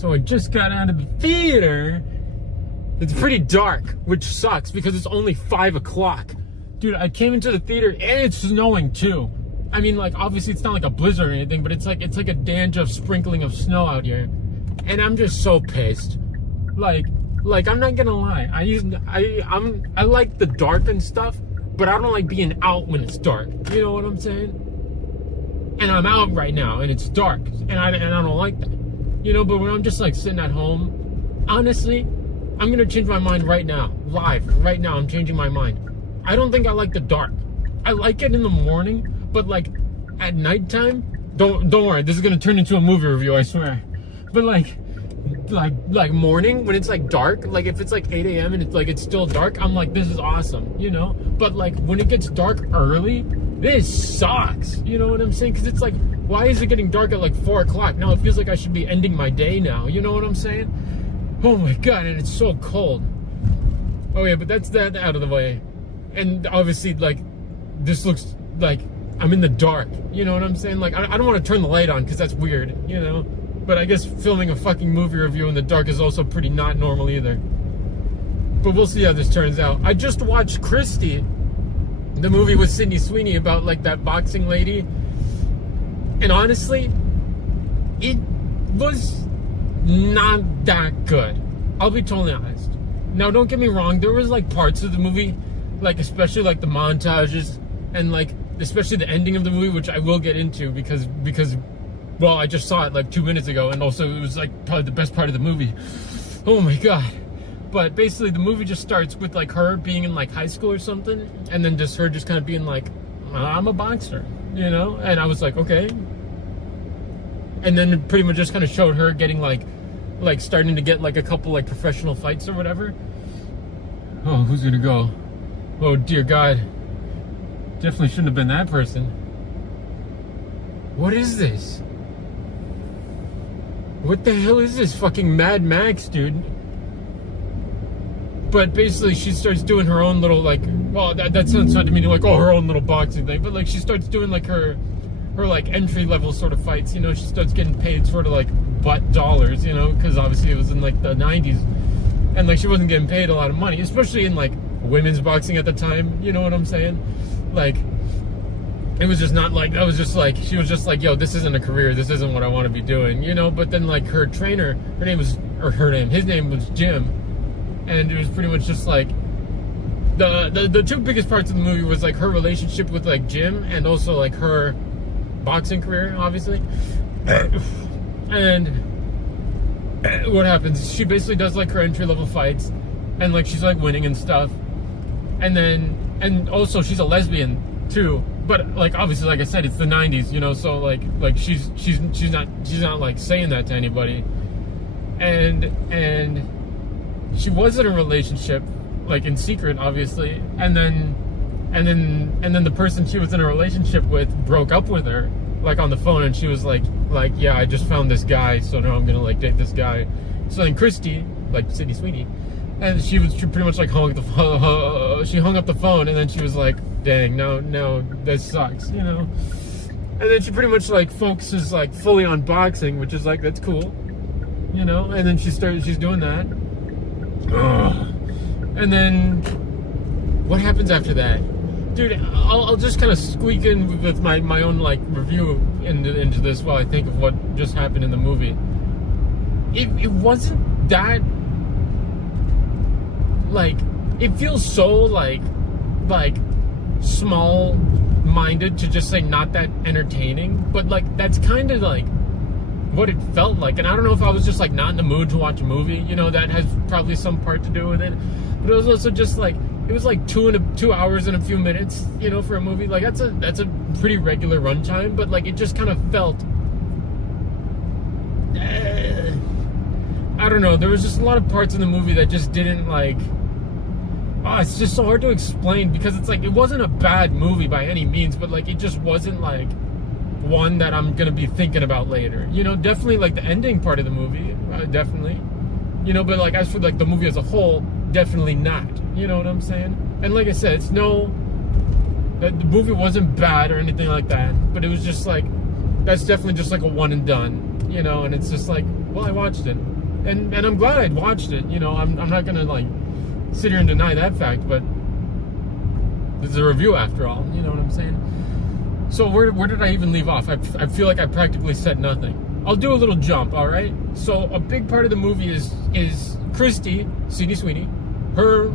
So I just got out of the theater. It's pretty dark, which sucks because it's only 5 o'clock. Dude, I came into the theater and it's snowing too. I mean, like, obviously it's not like a blizzard or anything, but it's like a dange of sprinkling of snow out here. And I'm just so pissed. Like I'm not gonna lie. I like the dark and stuff, but I don't like being out when it's dark. You know what I'm saying? And I'm out right now and it's dark and I don't like that. You know, but when I'm just like sitting at home, honestly, I'm gonna change my mind right now. Live, right now, I'm changing my mind. I don't think I like the dark. I like it in the morning, but like at nighttime, don't worry, this is gonna turn into a movie review, I swear. But like morning, when it's like dark, like if it's like 8 a.m. and it's still dark, I'm like, this is awesome, you know? But like when it gets dark early, this sucks. You know what I'm saying? Because it's like, why is it getting dark at like 4 o'clock? Now it feels like I should be ending my day now. You know what I'm saying? Oh my God, and it's so cold. Oh yeah, but that's that out of the way. And obviously, like, this looks like I'm in the dark. You know what I'm saying? Like, I don't want to turn the light on because that's weird, you know? But I guess filming a fucking movie review in the dark is also pretty not normal either. But we'll see how this turns out. I just watched Christy, the movie with Sydney Sweeney about like that boxing lady. And honestly, it was not that good. I'll be totally honest. Now, don't get me wrong. There was like parts of the movie, like especially like the montages and like especially the ending of the movie, which I will get into because well, I just saw it like 2 minutes ago, and also it was like probably the best part of the movie. Oh my God. But basically the movie just starts with like her being in like high school or something, and then just her just kind of being like, I'm a boxer, you know? And I was like, okay. And then it pretty much just kind of showed her getting like starting to get like a couple like professional fights or whatever. Oh, who's gonna go? Oh dear God. Definitely shouldn't have been that person. What is this? What the hell is this? Fucking Mad Max, dude. But basically she starts doing her own little like, well, that sounds to me like, oh, her own little boxing thing. But like she starts doing like her like entry level sort of fights, you know. She starts getting paid sort of like butt dollars, you know, because obviously it was in like the 90s. And like she wasn't getting paid a lot of money, especially in like women's boxing at the time, you know what I'm saying? Like, it was just not like, I was just like, she was just like, yo, this isn't a career, this isn't what I want to be doing, you know? But then like her trainer, his name was Jim, and it was pretty much just like, the two biggest parts of the movie was like her relationship with like Jim, and also like her boxing career, obviously. And what happens, she basically does like her entry level fights, and like she's like winning and stuff, and also she's a lesbian too. But like obviously, like I said, it's the 90s, you know, so like she's not like saying that to anybody. And she was in a relationship, like in secret, obviously, and then the person she was in a relationship with broke up with her, like on the phone, and she was like yeah, I just found this guy, so now I'm gonna like date this guy. So then Christy, like Sydney Sweeney, and she pretty much like hung up the phone, and then she was like, dang, no, this sucks, you know. And then she pretty much like focuses like fully on boxing, which is like, that's cool, you know. And then she's doing that. Ugh. And then what happens after that? Dude, I'll just kind of squeak in with my own like review into this while I think of what just happened in the movie. It wasn't that, like, it feels so like small-minded to just say not that entertaining, but like that's kind of like what it felt like. And I don't know if I was just like not in the mood to watch a movie, you know, that has probably some part to do with it, but it was also just like, it was like 2 hours and a few minutes, you know, for a movie. Like that's a pretty regular runtime, but like it just kind of felt, I don't know, there was just a lot of parts in the movie that just didn't like, it's just so hard to explain, because it's like, it wasn't a bad movie by any means, but like it just wasn't like one that I'm gonna be thinking about later, you know. Definitely like the ending part of the movie, definitely, you know, but like as for like the movie as a whole, definitely not, you know what I'm saying? And like I said, the movie wasn't bad or anything like that, but it was just like, that's definitely just like a one and done. you know, and it's just like, well, I watched it, and I'm glad I watched it, you know. I'm not gonna like sit here and deny that fact, but this is a review after all, you know what I'm saying? So where did I even leave off? I feel like I practically said nothing. I'll do a little jump, all right? So a big part of the movie is Christy, Sydney Sweeney, her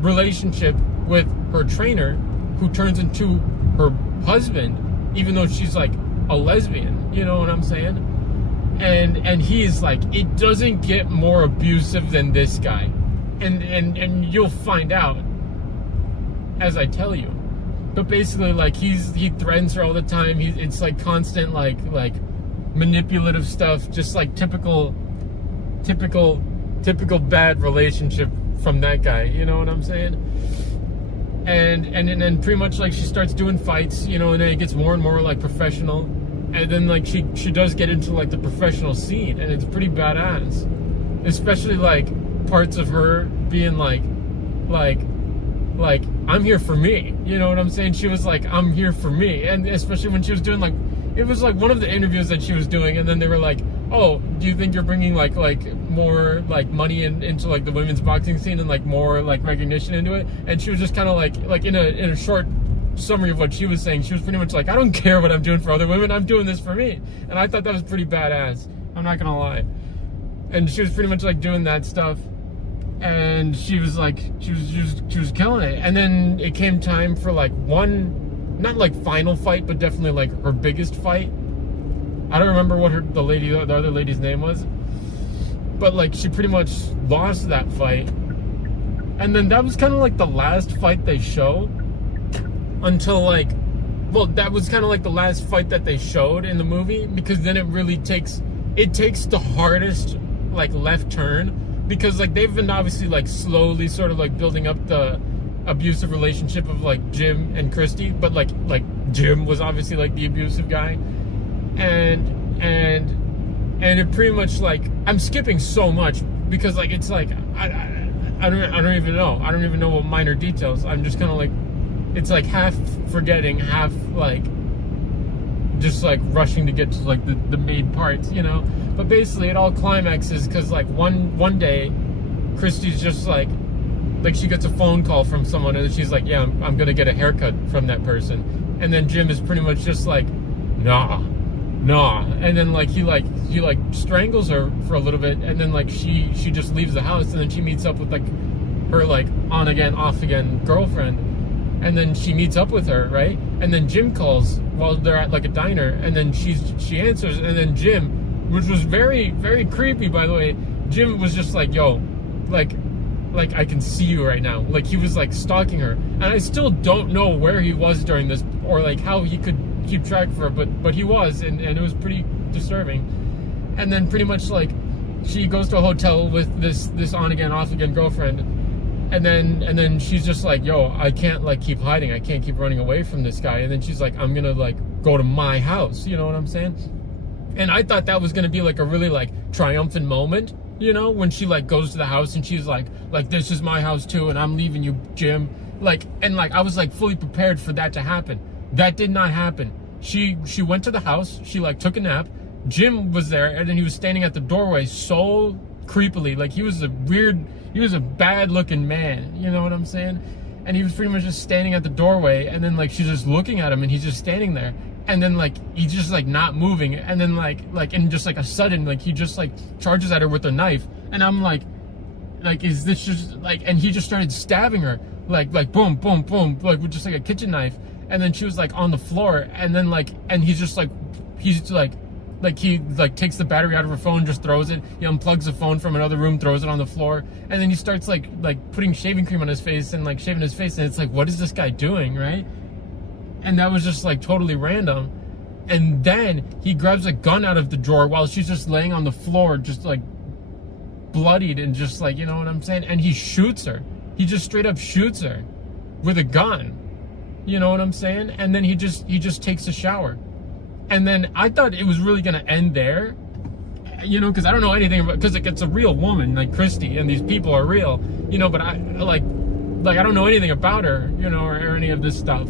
relationship with her trainer, who turns into her husband, even though she's like a lesbian, you know what I'm saying? And he's like, it doesn't get more abusive than this guy. And you'll find out as I tell you. But basically, like, he threatens her all the time. It's like constant like manipulative stuff, just like typical bad relationship from that guy, you know what I'm saying? And then pretty much like she starts doing fights, you know, and then it gets more and more like professional, and then like she does get into like the professional scene, and it's pretty badass, especially like parts of her being like I'm here for me, you know what I'm saying? She was like, I'm here for me. And especially when she was doing like, it was like one of the interviews that she was doing, and then they were like, oh, do you think you're bringing like more like money into like the women's boxing scene and like more like recognition into it? And she was just kind of like in a short summary of what she was saying, she was pretty much like, I don't care what I'm doing for other women, I'm doing this for me. And I thought that was pretty badass, I'm not gonna lie. And she was pretty much like doing that stuff, and she was like, she was killing it. And then it came time for like one, not like final fight, but definitely like her biggest fight. I don't remember what the other lady's name was, but like she pretty much lost that fight. And then that was kind of like the last fight they showed until like, well, that was kind of like the last fight that they showed in the movie, because then it really takes the hardest like left turn, because like they've been obviously like slowly sort of like building up the abusive relationship of like Jim and Christy, but like Jim was obviously like the abusive guy, and it pretty much like, I'm skipping so much because like it's like I don't even know what minor details. I'm just kind of like, it's like half forgetting, half like just like rushing to get to like the main parts, you know. But basically it all climaxes because like one day Christy's just like she gets a phone call from someone, and she's like, yeah, I'm gonna get a haircut from that person. And then Jim is pretty much just like, nah. And then like he strangles her for a little bit, and then like she just leaves the house, and then she meets up with like her like on again off again girlfriend, and then she meets up with her, right? And then Jim calls while they're at like a diner, and then she answers, and then Jim, which was very, very creepy, by the way, Jim was just like, yo, like I can see you right now. Like he was like stalking her, and I still don't know where he was during this, or like how he could keep track of her, but he was, and it was pretty disturbing. And then pretty much like she goes to a hotel with this on again off again girlfriend, and then she's just like, yo, I can't like keep hiding, I can't keep running away from this guy. And then she's like, I'm gonna like go to my house, you know what I'm saying? And I thought that was gonna be like a really like triumphant moment, you know, when she like goes to the house and she's like this is my house too, and I'm leaving you, Jim. Like, and like I was like fully prepared for that to happen. That did not happen. She went to the house, she like took a nap. Jim was there, and then he was standing at the doorway so creepily, like he was a bad looking man, you know what I'm saying? And he was pretty much just standing at the doorway, and then like she's just looking at him, and he's just standing there, and then like he's just like not moving, and then like in just like a sudden, like he just like charges at her with a knife, and I'm like is this just like, and he just started stabbing her like boom boom boom, like with just like a kitchen knife. And then she was like on the floor, and then like, and he takes the battery out of her phone, just throws it. He unplugs the phone from another room, throws it on the floor, and then he starts like putting shaving cream on his face and like shaving his face, and it's like, what is this guy doing, right? And that was just like totally random. And then he grabs a gun out of the drawer while she's just laying on the floor, just like bloodied, and just like, you know what I'm saying? And he shoots her. He just straight up shoots her with a gun. You know what I'm saying? And then he just takes a shower. And then I thought it was really gonna end there, you know, because I don't know anything about, because it's a real woman like Christy, and these people are real, you know. But I like I don't know anything about her, you know, or any of this stuff.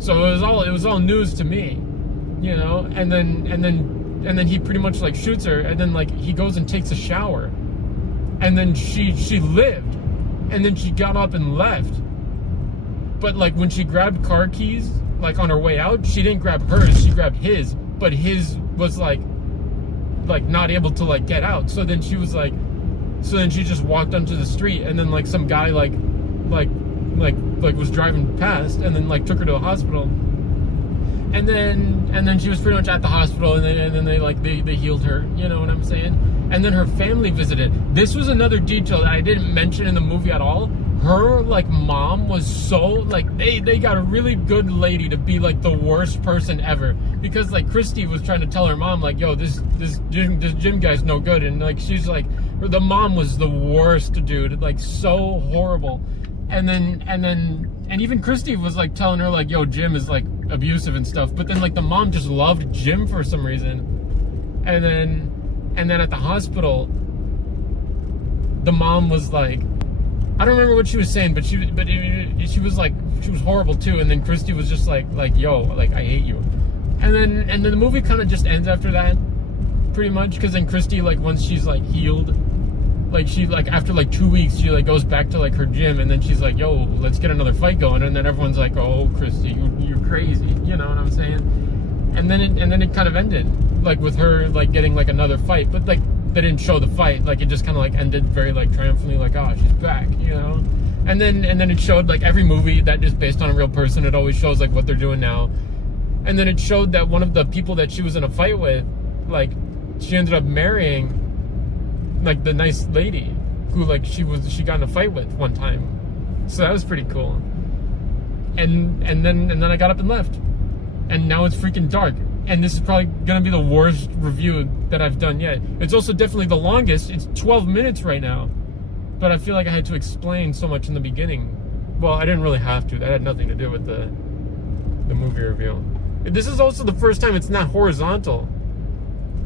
So it was all news to me, you know. And then he pretty much like shoots her, and then like he goes and takes a shower, and then she lived, and then she got up and left. But like when she grabbed car keys, like on her way out, she didn't grab hers, she grabbed his, but his was like not able to like get out. So then she just walked onto the street, and then like some guy like was driving past, and then like took her to the hospital. And then she was pretty much at the hospital, and then they healed her, you know what I'm saying? And then her family visited. This was another detail that I didn't mention in the movie at all. Her like mom was so like they got a really good lady to be like the worst person ever, because like Christy was trying to tell her mom like, yo, this gym guy's no good, and like she's like, the mom was the worst, dude, like so horrible. And even Christy was like telling her like, yo, Jim is like abusive and stuff, but then like the mom just loved Jim for some reason. And then at the hospital, the mom was like, I don't remember what she was saying, but she was like, she was horrible too. And then Christy was just like yo, like I hate you. And then the movie kind of just ends after that, pretty much, because then Christy, like once she's like healed, like she like after like 2 weeks, she like goes back to like her gym, and then she's like, yo, let's get another fight going. And then everyone's like, oh, Christy, you're crazy, you know what I'm saying? And then it kind of ended like with her like getting like another fight, but like they didn't show the fight. Like it just kind of like ended very like triumphantly, like, oh, she's back, you know. And then it showed like every movie that is based on a real person, it always shows like what they're doing now. And then it showed that one of the people that she was in a fight with, like she ended up marrying like the nice lady who like she got in a fight with one time. So that was pretty cool. And then I got up and left. And now it's freaking dark. And this is probably gonna be the worst review that I've done yet. It's also definitely the longest. It's 12 minutes right now. But I feel like I had to explain so much in the beginning. Well, I didn't really have to. That had nothing to do with the movie review. This is also the first time it's not horizontal.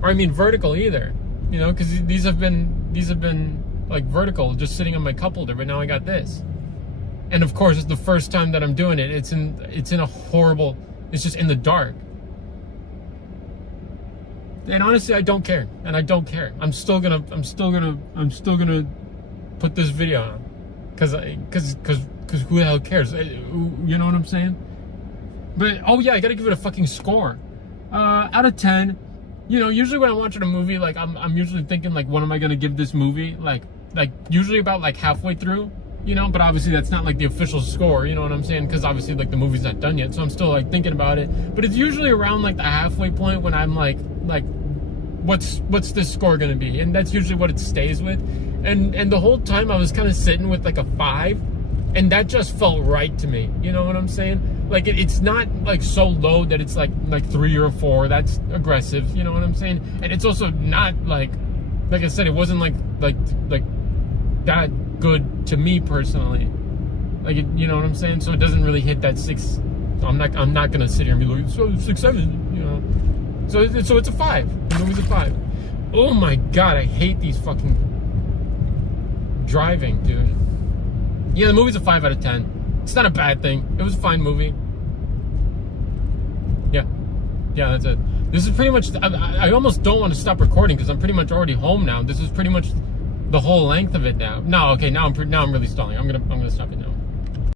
Or I mean vertical either. You know, because these have been like vertical, just sitting on my cup holder, but now I got this. And of course, it's the first time that I'm doing it. It's in a horrible, it's just in the dark. And honestly, I don't care. And I don't care. I'm still gonna put this video on. Cause who the hell cares? You know what I'm saying? But, oh yeah, I gotta give it a fucking score. Out of 10, you know, usually when I'm watching a movie, like, I'm usually thinking, like, what am I gonna give this movie? Like, usually about, like, halfway through, you know? But obviously that's not, like, the official score, you know what I'm saying? Because obviously, like, the movie's not done yet, so I'm still, like, thinking about it. But it's usually around, like, the halfway point when I'm, like, what's this score gonna be? And that's usually what it stays with. And the whole time I was kind of sitting with, like, a 5, and that just felt right to me, you know what I'm saying? Like, it's not, like, so low that it's, like 3 or 4. That's aggressive, you know what I'm saying? And it's also not, like I said, it wasn't, like that good to me personally. Like, you know what I'm saying? So it doesn't really hit that 6. I'm not going to sit here and be like, so 6, 7, you know? So it's a 5. The movie's a 5. Oh, my God, I hate these fucking driving, dude. Yeah, the movie's a 5 out of 10. It's not a bad thing. It was a fine movie. Yeah, that's it. This is pretty much, I almost don't want to stop recording because I'm pretty much already home now. This is pretty much the whole length of it now. No, okay, now I'm really stalling. I'm gonna stop it now.